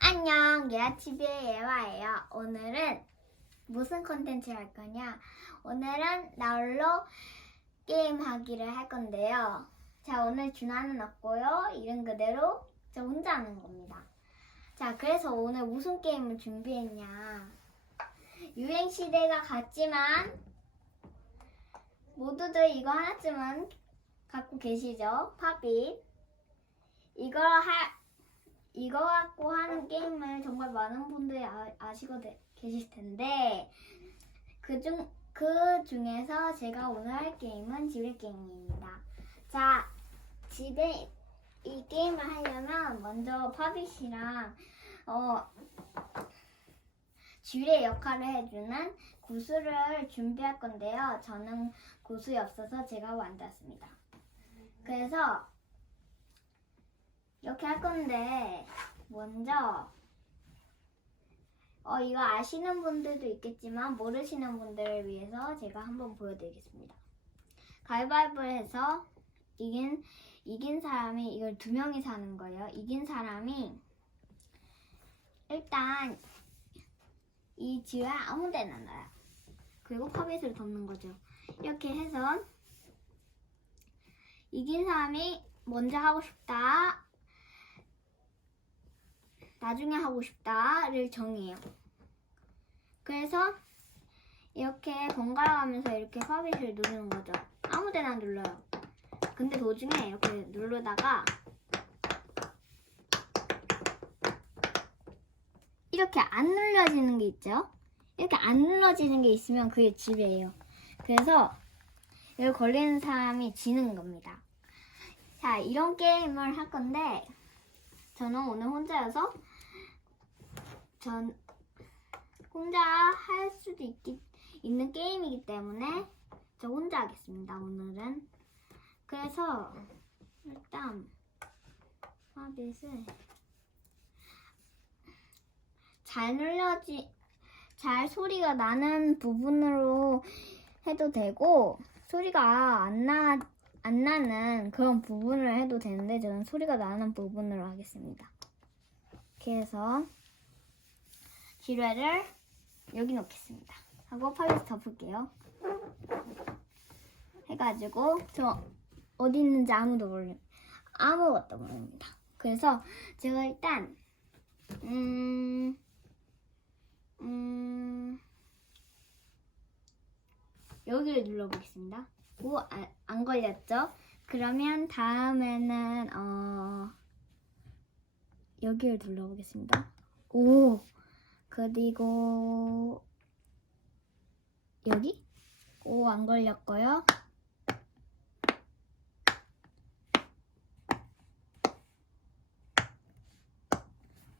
안녕, 예아TV의 예화예요. 오늘은 무슨 컨텐츠 할 거냐? 오늘은 나홀로 게임하기를 할 건데요. 자, 오늘 준하는 없고요. 이름 그대로 저 혼자 하는 겁니다. 자, 그래서 오늘 무슨 게임을 준비했냐? 유행 시대가 같지만 모두들 이거 하나쯤은 갖고 계시죠? 팝잇. 이거 할 이거 갖고 하는 게임을 정말 많은 분들이 아, 아시고 되- 계실 텐데 그중 그 중에서 제가 오늘 할 게임은 지뢰 게임입니다. 자, 집에 이 게임을 하려면 먼저 팝잇이랑 어 지뢰 역할을 해주는 구슬을 준비할 건데요. 저는 구슬이 없어서 제가 만들었습니다. 그래서 이렇게 할 건데 먼저 어 이거 아시는 분들도 있겠지만 모르시는 분들을 위해서 제가 한번 보여드리겠습니다. 가위바위보를 해서 이긴 이긴 사람이 이걸 두 명이 사는 거예요. 이긴 사람이 일단 이 지에 아무 데나 놔요. 그리고 팝잇을 덮는 거죠. 이렇게 해서 이긴 사람이 먼저 하고 싶다. 나중에 하고 싶다를 정해요. 그래서 이렇게 번갈아 가면서 이렇게 팝잇을 누르는 거죠. 아무 데나 눌러요. 근데 도중에 이렇게 누르다가 이렇게 안 눌러지는 게 있죠? 이렇게 안 눌러지는 게 있으면 그게 지배예요. 그래서 여기 걸리는 사람이 지는 겁니다. 자, 이런 게임을 할 건데 저는 오늘 혼자여서 전 혼자 할 수도 있기, 있는 게임이기 때문에 저 혼자 하겠습니다. 오늘은 그래서 일단 팝잇을 잘 눌러지 잘 소리가 나는 부분으로 해도 되고 소리가 안 나, 안 나는 그런 부분을 해도 되는데 저는 소리가 나는 부분으로 하겠습니다. 이렇게 해서 지뢰를 여기 놓겠습니다. 하고 팝잇 덮을게요. 해가지고 저 어디 있는지 아무도 모르 아무것도 모릅니다. 그래서 제가 일단 음, 음, 여기를 눌러보겠습니다. 오, 안, 안 걸렸죠? 그러면 다음에는 어 여기를 눌러보겠습니다. 오, 그리고 여기? 오, 안 걸렸고요.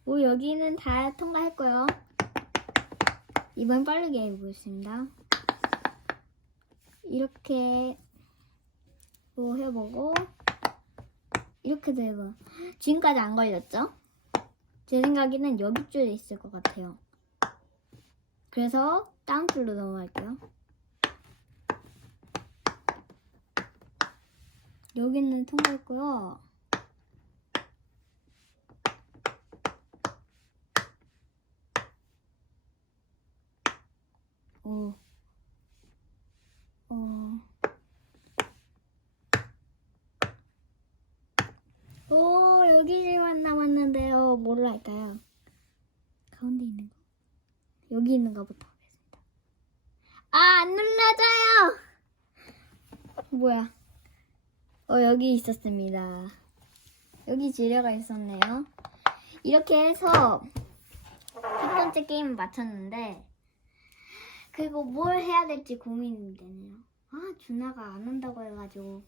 오, 여기는 다 통과했고요. 이번 빠르게 해보겠습니다. 이렇게 뭐 해보고 이렇게도 해봐. 지금까지 안 걸렸죠? 제 생각에는 여기 줄에 있을 것 같아요. 그래서 다음 줄로 넘어갈게요. 여기는 통과했고요. 오. 오, 여기만 남았는데요. 뭘로 할까요? 가운데 있는 거. 여기 있는 거부터 하겠습니다. 아, 안 눌러져요! 뭐야. 어, 여기 있었습니다. 여기 지뢰가 있었네요. 이렇게 해서 첫 번째 게임을 마쳤는데, 그리고 뭘 해야 될지 고민이 되네요. 아, 준아가 안 온다고 해가지고.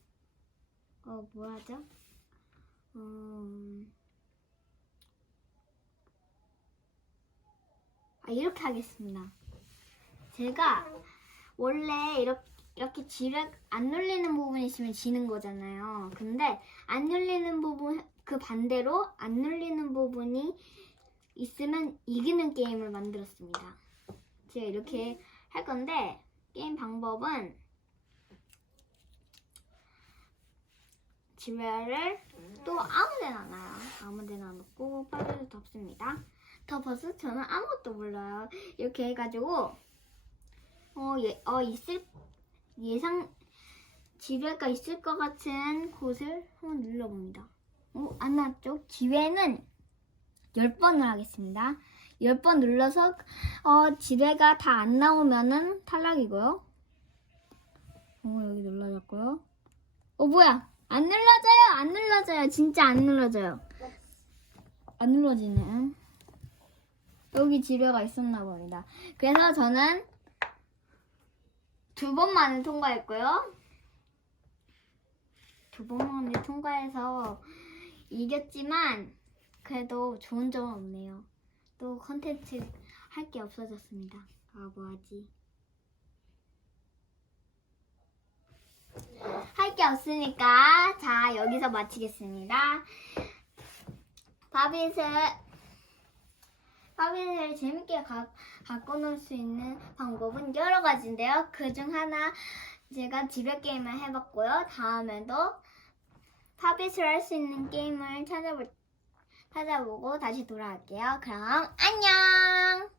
어, 뭐 하죠? 음... 아, 이렇게 하겠습니다. 제가 원래 이렇게, 이렇게 지를 안 눌리는 부분이 있으면 지는 거잖아요. 근데 안 눌리는 부분, 그 반대로 안 눌리는 부분이 있으면 이기는 게임을 만들었습니다. 제가 이렇게 할 건데, 게임 방법은 지뢰를 또 아무 데나 놔요. 아무 데나 놓고 파비를 덮습니다. 덮어서 저는 아무것도 몰라요. 이렇게 해가지고 어, 예, 어 있을 예상 지뢰가 있을 것 같은 곳을 한번 눌러봅니다. 어, 안 나왔죠? 기회는 10번을 하겠습니다. 10번 눌러서 어, 지뢰가 다 안 나오면은 탈락이고요. 어, 여기 눌러졌고요. 어, 뭐야? 안 눌러져요. 안 눌러져요. 진짜 안 눌러져요. 안 눌러지네. 여기 지뢰가 있었나 봅니다. 그래서 저는 두 번만에 통과했고요. 두 번만에 통과해서 이겼지만 그래도 좋은 점은 없네요. 또 컨텐츠 할 게 없어졌습니다. 아 뭐하지? 할 게 없으니까 자 여기서 마치겠습니다. 바빗을 바빗을 재밌게 가, 갖고 놀 수 있는 방법은 여러 가지인데요. 그 중 하나 제가 지뢰 게임을 해봤고요. 다음에도 파빗을 할 수 있는 게임을 찾아볼 찾아보고 다시 돌아올게요. 그럼 안녕.